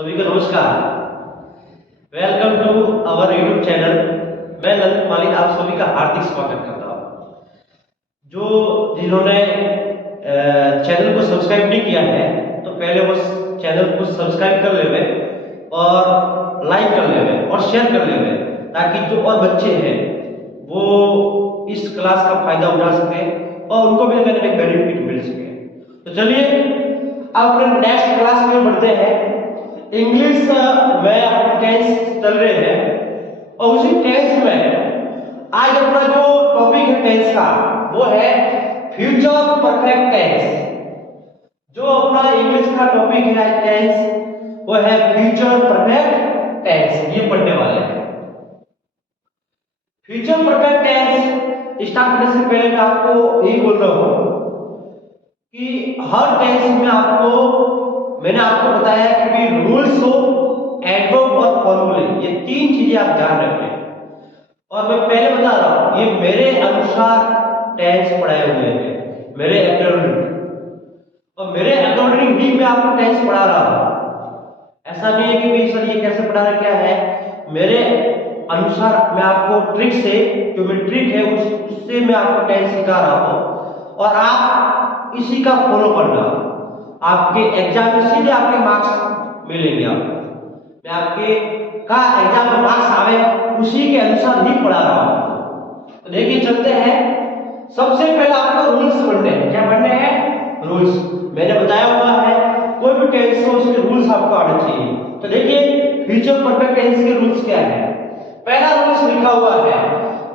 सभी को नमस्कार। Welcome to our YouTube channel. मैं ललित मालिक आप सभी का हार्दिक स्वागत करता हूँ। जिन्होंने चैनल को सब्सक्राइब नहीं किया है तो पहले वो चैनल को सब्सक्राइब कर लेवे और लाइक कर लेवे और शेयर कर लेवे, ताकि जो और बच्चे हैं वो इस क्लास का फायदा उठा सके और उनको भी एक बेनिफिट मिल सके। तो चलिए अब अपने नेक्स्ट क्लास में बढ़ते हैं। इंग्लिश में टेंस चल रहे हैं और उसी टेंस में आज अपना जो टॉपिक है टेंस का वो है फ्यूचर परफेक्ट टेंस। जो अपना इंग्लिश का टॉपिक है आज टेंस वो है फ्यूचर परफेक्ट टेंस। ये पढ़ने वाले हैं। फ्यूचर परफेक्ट टेंस स्टार्ट करने से पहले मैं आपको यही बोल रहा हूं कि हर टेंस में मैंने आपको बताया कि भी रूल्स हो, एडवर्ब और फॉर्मूले, ये तीन चीजें आप ध्यान रखें। और मैं पहले बता रहा हूं ये मेरे अनुसार टेंस पढ़ाए हुए हैं, मेरे अकॉर्डिंग, और मेरे अकॉर्डिंग ही मैं आपको टेंस पढ़ा रहा हूं। ऐसा नहीं है कि भाई सर ये कैसे पढ़ा रहा, क्या है, मेरे अनुसार मैं आपको ट्रिक से, जो मेरी ट्रिक है उससे मैं आपको टेंस सिखा रहा हूं और आप इसी का फॉलो करना। आपके एग्जाम में सीधे आपके मार्क्स मिलेंगे। आपको मैं आपके का एग्जाम में मार्क्स आवे उसी के अनुसार ही पढ़ा रहा हूं। तो देखिए चलते हैं। सबसे पहले आपको रूल्स पढ़ने हैं। क्या पढ़ने हैं? रूल्स। मैंने बताया हुआ है कोई भी टेंस हो उसके रूल्स आपको आने चाहिए। तो देखिए फ्यूचर परफेक्ट टेंस के रूल्स क्या है। पहला रूल्स लिखा हुआ है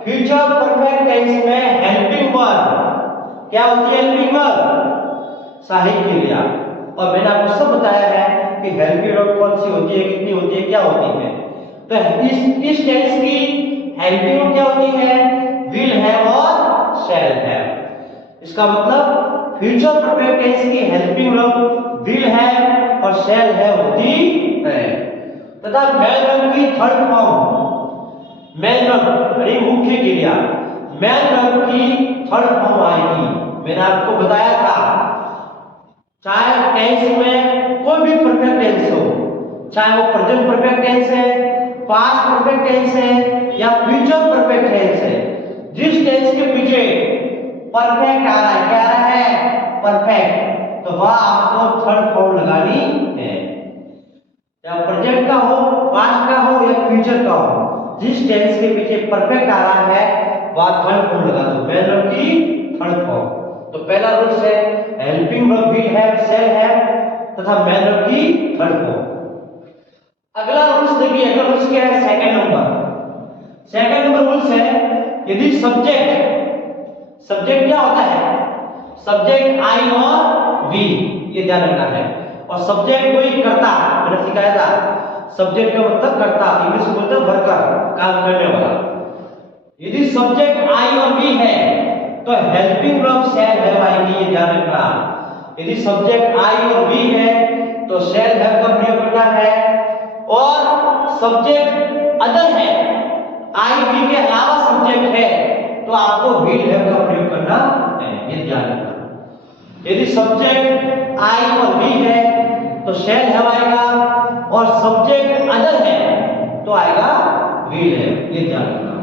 फ्यूचर परफेक्ट टेंस में हेल्पिंग वर्ब क्या होती है? हेल्पिंग वर्ब सहायक क्रिया। और मैंने आपको सब बताया है कि हेल्पिंग वर्ब कौन सी होती है, कितनी होती है, क्या होती है। तो इस टेंस की हेल्पिंग वर्ब क्या होती है? विल हैव और शैल हैव। इसका मतलब फ्यूचर परफेक्ट टेंस की हेल्पिंग वर्ब विल हैव और शैल हैव होती है। तथा मेन वर्ब की थर्ड फॉर्म, मेन वर्ब यानी मुख्य क्रिया, मेन वर्ब की थर्ड फॉर्म आएगी। मैंने आपको बताया था चाहे टेंस में कोई भी परफेक्ट टेंस हो, चाहे वो प्रेजेंट परफेक्ट टेंस है, पास्ट परफेक्ट टेंस है या फ्यूचर परफेक्ट टेंस है, जिस टेंस के पीछे परफेक्ट आ रहा है, क्या आ रहा है? परफेक्ट, तो वह आपको थर्ड फॉर्म लगानी है। या प्रेजेंट का हो, पास्ट का हो या फ्यूचर का हो, जिस टेंस के पीछे परफेक्ट आ रहा है वह थर्ड फॉर्म लगा दो, मेन वर्ब की थर्ड फॉर्म। तो पहला रूल है helping verb will have, shall have तथा मेन वर्ब की थर्ड फॉर्म। अगला रूल्स देखिए, अगला रूल्स क्या है? Second number. Second number rules है यदि सब्जेक्ट क्या होता है? सब्जेक्ट आई और वी, ये ध्यान रखना है। और सब्जेक्ट कोई करता, मैंने सिखाया था सब्जेक्ट का मतलब करता, इंग्लिश में बोलते हैं वर्कर, काम करने वाला। यदि सब्जेक्ट आई और वी है तो हेल्पिंग वर्ब शैल हैव आएगी, ये ध्यान रखना। यदि सब्जेक्ट आई और वी है तो शैल हैव का प्रयोग करना है। और सब्जेक्ट अदर है, आई वी के अलावा सब्जेक्ट है तो आपको विल हैव का प्रयोग करना है, ये ध्यान रखना। यदि सब्जेक्ट आई और वी है तो शैल हैव आएगा और सब्जेक्ट अदर है तो आएगा विल हैव, ये ध्यान रखना।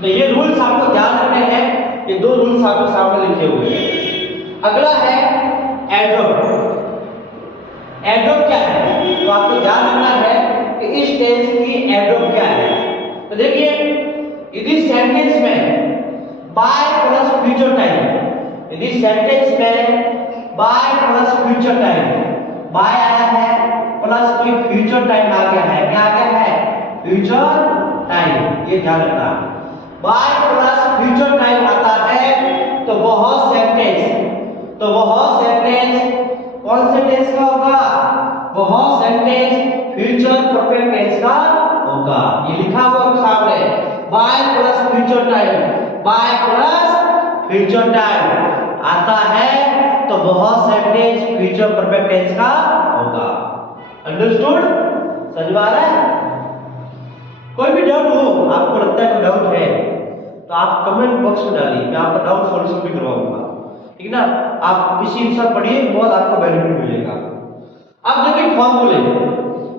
तो ये रूल्स आपको ध्यान रखने हैं। ये दो रूल्स आपको सामने लिखे हुए हैं। अगला है एडवर्ब। एडवर्ब क्या है? तो आपको ध्यान रखना है कि इस टेंस की एडवर्ब क्या है। तो देखिए यदि सेंटेंस में बाय प्लस फ्यूचर टाइम, यदि सेंटेंस में by plus future time, by आया है प्लस कोई फ्यूचर टाइम आ गया है, क्या आ गया है? फ्यूचर टाइम, ये ध्यान रखना। बाय प्लस फ्यूचर टाइम आता है तो वह सेंटेंस कौन से टेंस का होगा? वह सेंटेंस फ्यूचर परफेक्ट टेंस का होगा। ये लिखा हुआ सामने by plus future time, by plus future time आता है तो वह सेंटेंस फ्यूचर परफेक्ट टेंस का होगा। अंडरस्टूड? समझ में आ रहा है? कोई भी डाउट हो, आपको लगता है कोई डाउट है तो आप कमेंट बॉक्स में डालिए, मैं आपका डाउट सॉल्यूशन भी करवाऊंगा, ठीक ना। आप इसी अनुसार पढ़िए, बहुत आपको बेनिफिट मिलेगा। अब देखिए फॉर्मूले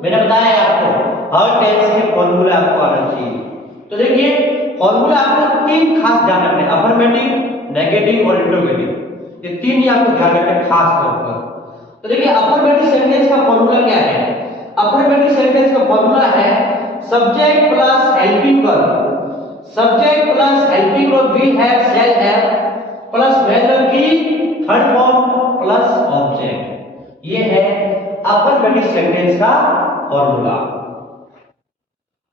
मैंने बताया आपको, हर टेंस के फॉर्मूले आपको आना चाहिए। तो देखिए फॉर्मूला आपको तीन खास ध्यान रखने, अफर्मेटिव, नेगेटिव और इंट्रोगेटिव, ये तीन ही आपको ध्यान रखने खास तौर पर। तो देखिए अफर्मेटिव सेंटेंस का फॉर्मूला क्या है? अफर्मेटिव सेंटेंस का फॉर्मूला है subject plus helping verb, subject plus helping verb we have, shall have plus weather की थर्ड फॉर्म प्लस ऑब्जेक्ट। ये है अफर्मेटिव सेंटेंस का फॉर्मूला।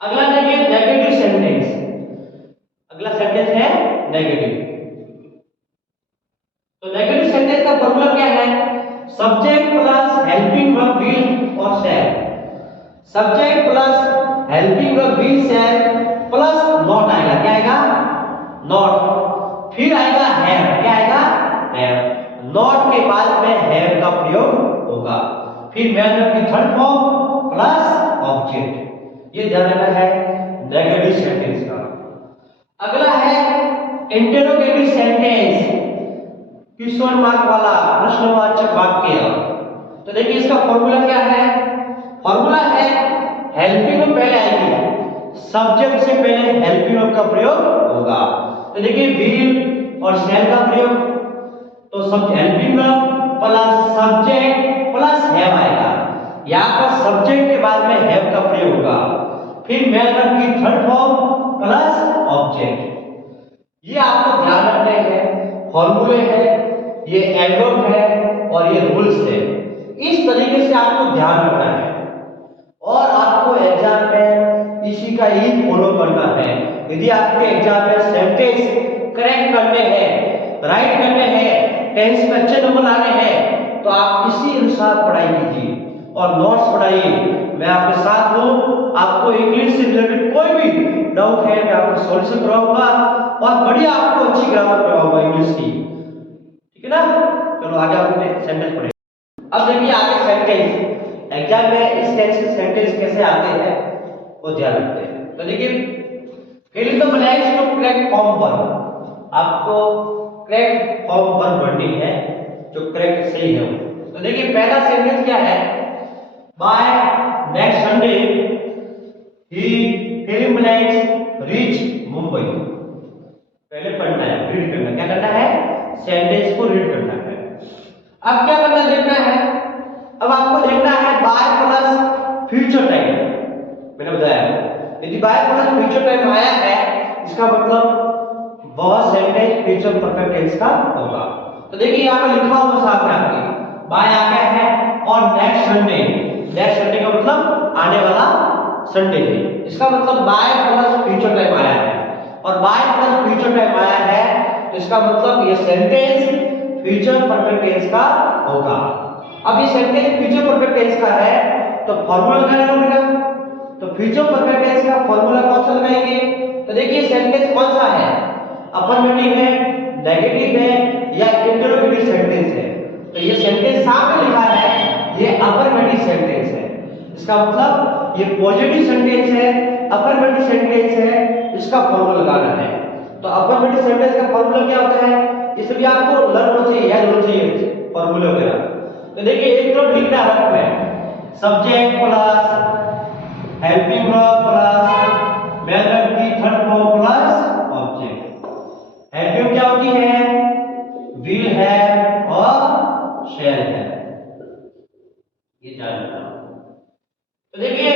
अगला देखिए नेगेटिव सेंटेंस, अगला सेंटेंस है नेगेटिव। तो नेगेटिव सेंटेंस का फॉर्मूला क्या है? Subject plus helping verb will और shall, subject plus helping verb will shall plus not आएगा, क्या आएगा? नॉट, फिर आएगा हैव, क्या आएगा? हैव, नॉट के बाद में हैव का प्रयोग होगा, फिर मैनर की थर्ड फॉर्म प्लस ऑब्जेक्ट। ये ध्यान रखना है नेगेटिव सेंटेंस का। अगला है इंटरोगेटिव सेंटेंस, क्वेश्चन मार्क वाला प्रश्नवाचक वाक्य। तो देखिए इसका फॉर्मूला क्या है? फॉर्मूला है हेल्पिंग वर्ब पहले आएगी, सब्जेक्ट से पहले हेल्पिंग वर्ब का प्रयोग होगा। तो देखिए विल और शैल का प्रयोग, तो सब helping verb plus subject plus have आएगा, यहाँ पर सब्जेक्ट के बाद में हैव का प्रयोग होगा, फिर मेन वर्ब की थर्ड फॉर्म प्लस ऑब्जेक्ट। ये आपको ध्यान रखने हैं, फॉर्मूले हैं, ये एडवर्ब है और ये रूल्स है। इस तरीके से आपको ध्यान रखना है और आपको एग्जाम में इसी का ही फॉलो करना है। यदि आपके एग्जाम में सेंटेंस करेक्ट करने हैं, राइट करने हैं, टेंस में अच्छे नंबर लाने हैं, तो आप इसी अनुसार पढ़ाई कीजिए और नोट्स पढ़ाइए। मैं आपके साथ हूँ, आपको इंग्लिश से रिलेटेड कोई भी डाउट है मैं आपको सॉल्यूशन करवाऊंगा और बढ़िया आपको अच्छी ग्रामर करवाऊंगा इंग्लिश की, ठीक है ना? चलो आगे हम सेंटेंस पढ़ेंगे। अब देखिए आगे सेंटेंस, एग्जाम में इस टेंस के सेंटेंस कैसे आते हैं वो ध्यान रखते हैं। तो देखिए fill in the blanks to correct form verb, आपको करेक्ट फॉर्म वर्ब भरनी है जो करेक्ट सही है। तो देखिए पहला सेंटेंस क्या है? By next Sunday he fill in blanks reach Mumbai. पहले पढ़ना है, रीड करना, क्या करना है? सेंटेंस को रीड करना है। अब क्या करना देखना है? अब आपको देखना है बाय प्लस फ्यूचर टाइम। मैंने बताया यदि बाय प्लस फ्यूचर टाइम आया है इसका मतलब वह सेंटेंस फ्यूचर परफेक्ट टेंस का होगा। तो देखिए यहाँ पे लिखा हुआ सामने आपके बाय आ गया है और नेक्स्ट संडे, नेक्स्ट संडे का मतलब आने वाला संडे है, इसका मतलब बाय प्लस फ्यूचर टाइम आया है और बाय प्लस फ्यूचर टाइम आया है तो इसका मतलब ये सेंटेंस फ्यूचर परफेक्ट टेंस का होगा। अब ये सेंटेंस फ्यूचर परफेक्ट टेंस का है तो फॉर्मूला लगाना पड़ेगा। तो फ्यूचर परफेक्ट टेंस का फॉर्मूला कौन सा लगाएंगे? तो देखिए सेंटेंस कौन सा है? अफर्मेटिव है, नेगेटिव है या इंटरोगेटिव सेंटेंस है? तो ये सेंटेंस सामने लिखा है, ये अफर्मेटिव सेंटेंस है, इसका मतलब ये पॉजिटिव सेंटेंस है, अफर्मेटिव सेंटेंस है, इसका फॉर्मूला लगाना है। तो अफर्मेटिव सेंटेंस का फॉर्मूला क्या होता है? इसे भी आपको लर्न होना चाहिए, याद होना चाहिए फॉर्मूला वगैरह। तो देखिए एक तरफ लिखना है रफ में subject plus helping verb plus main verb की third form plus object. Helping क्या होती है? विल है और शैल है, ये ध्यान रखना। तो देखिए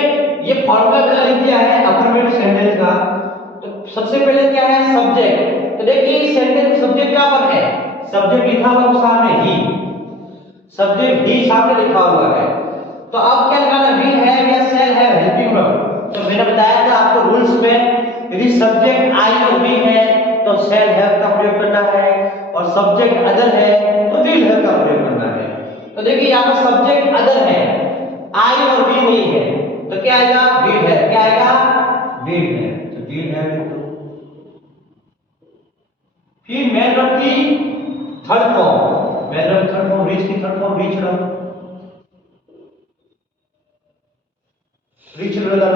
ये फॉर्मूला मैंने लिख दिया है अफर्मेटिव सेंटेंस का। तो सबसे पहले क्या है? सब्जेक्ट। तो देखिए इस सेंटेंस में सब्जेक्ट क्या पर है? सब्जेक्ट लिखा हुआ है सामने ही, सब्जेक्ट ही सामने लिखा हुआ है। तो अब क्या लगाना? विल है या शैल है हेल्पिंग वर्ब। तो मैंने बताया था आपको रूल्स में, यदि सब्जेक्ट आई और बी है तो शैल हैव का प्रयोग करना है और सब्जेक्ट अदर है तो विल हैव का प्रयोग करना है। तो देखिए यहाँ पर सब्जेक्ट अदर है, आई और बी नहीं है, तो क्या आएगा? विल है, क्या आएगा? विल है, तो विल है। फिर मेन वर्ब की third form, main verb third form, reach की थर्ड फॉर्म रीच रहा, रीच रहा।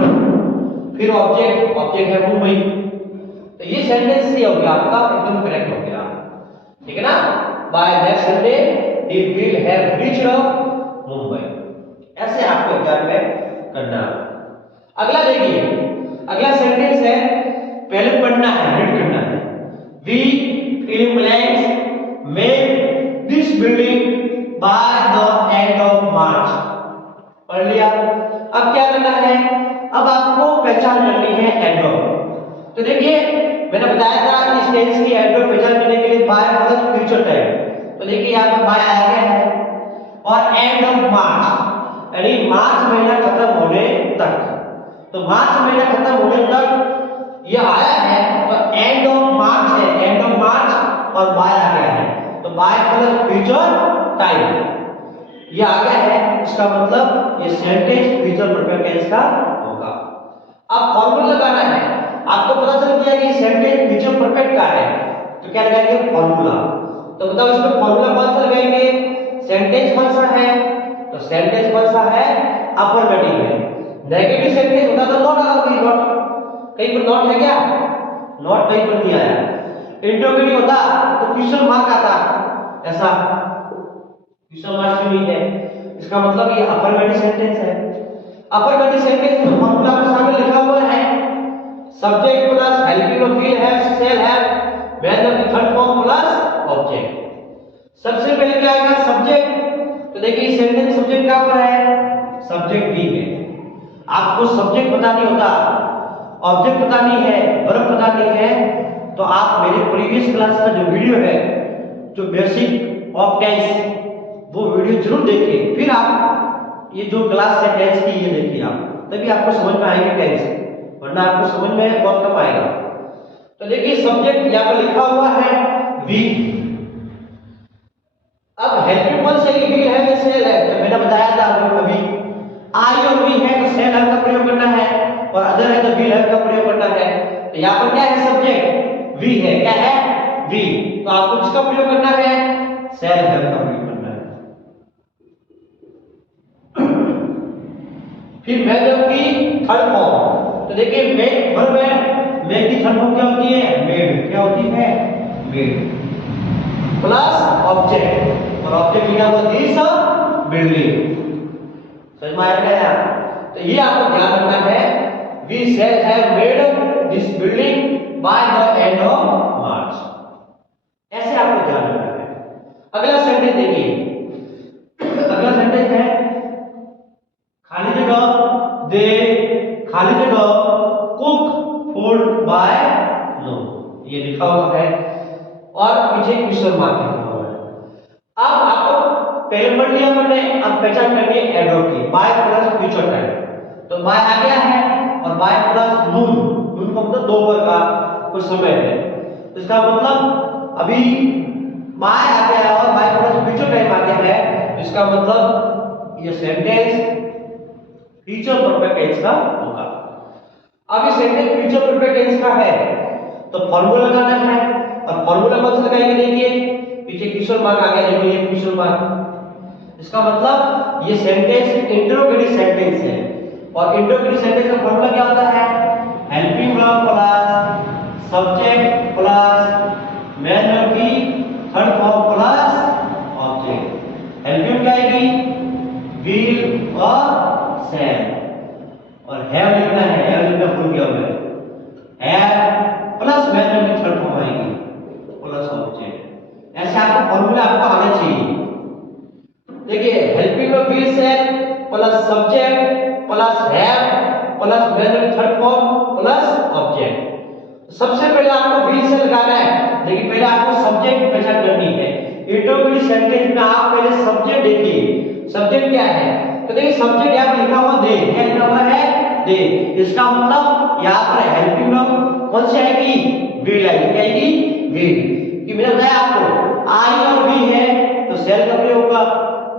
फिर ऑब्जेक्ट, ऑब्जेक्ट है मुंबई। तो ये सेंटेंस ही हो गया आपका, एकदम करेक्ट हो गया, ठीक है ना? By next Sunday he will have reached Mumbai. ऐसे आपको आपको ध्यान में करना। अगला देखिए, अगला सेंटेंस है, पहले पढ़ना है, रीड करना है। We fill blanks make this building by the end of March. पढ़ लिया। अब क्या करना है, अब आपको पहचान करनी है एंड ऑफ। तो देखिए मैंने बताया था इस टेंस की एंड ऑफ पहचान करने के लिए बाय प्लस फ्यूचर टाइम। तो देखिए यहाँ पर बाय आ गया है और एंड ऑफ मार्च यानी मार्च महीना खत्म होने तक। तो मार्च महीना खत्म होने तक ये आया है तो एंड ऑफ मार्च है, एंड ऑफ मार्च और बाय आ गया है तो बाय प्लस फ्यूचर टाइम ये आ गया है। इसका मतलब ये सेंटेंस फ्यूचर परफेक्ट टेंस का होगा। अब फॉर्मूला लगाना है, आपको पता चल गया कि सेंटेंस फ्यूचर परफेक्ट का है तो क्या लगाएंगे फॉर्मूला। तो बताओ इसमें फॉर्मूला कौन सा लगाएंगे, सेंटेंस कौन सा है, तो सेंटेंस कौन सा है अफर्मेटिव है। नेगेटिव सेंटेंस होता तो नॉट आती, नॉट कहीं पर नॉट है क्या, नॉट कहीं पर नहीं आया। इंटरोगेटिव होता तो क्वेश्चन मार्क आता, ऐसा क्वेश्चन मार्क क्यों नहीं है, इसका मतलब ये अफर्मेटिव सेंटेंस है। अफर्मेटिव सेंटेंस में फॉर्मूला आपके सामने लिखा हुआ है, subject plus helping of will have shall have when the third form plus object. सबसे पहले क्या आएगा सब्जेक्ट, तो देखिए सेंटेंस सब्जेक्ट कहां पर है, सब्जेक्ट भी है। आपको सब्जेक्ट पता नहीं होता, ऑब्जेक्ट पता नहीं है, वर्ब पता नहीं है तो आप मेरे प्रीवियस क्लास का जो वीडियो है जो बेसिक ऑफ टेंस वो वीडियो जरूर देखिए, फिर आप ये जो क्लास है टेंस की ये देखिए आप, तभी आपको समझ में आएगी टेंस, वरना आपको समझ में बहुत कम आएगा। तो देखिए सब्जेक्ट यहाँ पर लिखा हुआ है वी। अब हेल्पिंग वन से विल है या शेल है, तो मैंने बताया था आपको अभी आई और वी है तो शेल है का प्रयोग करना है और अदर है तो विल है का प्रयोग करना है। तो यहाँ पर क्या है सब्जेक्ट वी है, क्या है वी, तो आपको किसका प्रयोग करना है, शेल है का प्रयोग करना है। फिर मेड की थर्ड फॉर्म, तो देखिए मेड वर्ब है, मेड की थर्ड फॉर्म क्या होती है मेड, क्या होती है मेड प्लस ऑब्जेक्ट और ऑब्जेक्ट लिखा हुआ दिस बिल्डिंग। समझ में आया क्या, तो ये आपको ध्यान रखना है, we shall have made this building by the end of March, ऐसे आपको ध्यान रखना है। अगला सेंटेंस देखिए, अगला सेंटेंस है खाली जगह दे, खाली जगह कुक फूड बाय नो, ये लिखा हुआ है और पीछे क्वेश्चन मार्क लिखा हुआ है। अब आपको पहले पढ़ लिया मैंने, अब पहचान करनी है एडवर्ब की, बाय प्लस फ्यूचर टाइम। तो बाय आ गया है और बाय प्लस नून, नून का मतलब दोपहर का कुछ समय है, तो इसका मतलब अभी बाय आ गया है और बाय प्लस फ्यूचर टाइम आ गया है, इसका मतलब ये सेंटेंस फ्यूचर परफेक्ट टेंस का होगा। अब ये सेंटेंस फ्यूचर परफेक्ट टेंस का है तो फॉर्मूला लगाना है और फॉर्मूला कौन सा लगाएंगे, देखिए पीछे क्वेश्चन मार्क आ गया, देखो ये क्वेश्चन मार्क, इसका मतलब ये सेंटेंस इंटरोगेटिव सेंटेंस है और इंटरोगेटिव सेंटेंस का फॉर्मूला क्या होता है, helping verb plus subject plus main verb की third form plus object. Helping क्या आएगी विल और शेल और हैव लिखना है, हैव लिखना भूल गया मैं, हैव प्लस मेन वर्ब की थर्ड फॉर्म आएगी प्लस ऑब्जेक्ट। ऐसे आपको फॉर्मूला आपको आना चाहिए। देखिए helping verb will shell plus subject plus have plus main verb third form plus object. सबसे पहले आपको विल शेल लगाना है, लेकिन पहले आपको सब्जेक्ट की पहचान करनी है। इंटरोगेटिव सेंटेंस में आप पहले सब्जेक्ट देखिए, सब्जेक्ट क्या है, तो देखिए सब्जेक्ट यहाँ पर लिखा हुआ दे, क्या लिखा हुआ है दे, इसका मतलब यहाँ पर हेल्पिंग वर्ब कौन सी आएगी विल आएगी, क्या आएगी विल, कि मैंने बताया आपको आई और वी है तो शेल का प्रयोग होगा,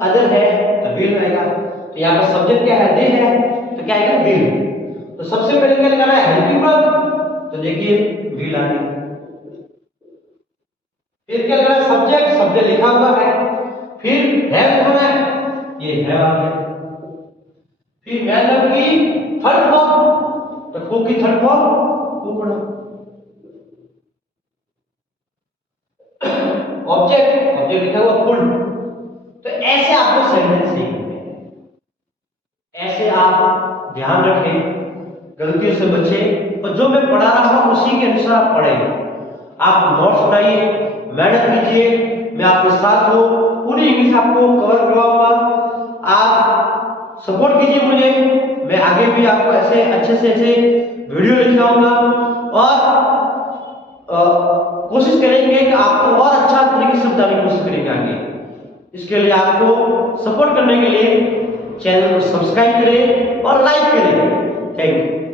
अदर है तो विल आएगा। तो यहाँ पर सब्जेक्ट क्या है दे है तो क्या आएगा विल। तो सबसे पहले क्या लगाना है हेल्पिंग वर्ब, तो देखिए विल आ गया। फिर क्या लगाना है सब्जेक्ट, सब्जेक्ट लिखा हुआ है, फिर हैव लिखना है, ये हैव आ गया। फिर मेन वर्ब की थर्ड फॉर्म, तो कुक की third form cooked, object, object लिखा हुआ फूड। तो ऐसे आपको सेंटेंस लिखने हैं, ऐसे आप ध्यान रखें, गलतियों से बचें और जो मैं पढ़ा रहा हूं उसी के अनुसार आप पढ़ें। आप नोट्स बनाइए, मेहनत कीजिए, मैं आपके साथ हूँ, पूरी इंग्लिश आपको कवर करवाऊंगा। आप सपोर्ट कीजिए मुझे, मैं आगे भी आपको ऐसे अच्छे से ऐसे वीडियो लेके आऊंगा और कोशिश करेंगे कि आपको और अच्छा तरीके से बताने की कोशिश करेंगे आगे। इसके लिए आपको सपोर्ट करने के लिए चैनल को सब्सक्राइब करें और लाइक करें। Thank you.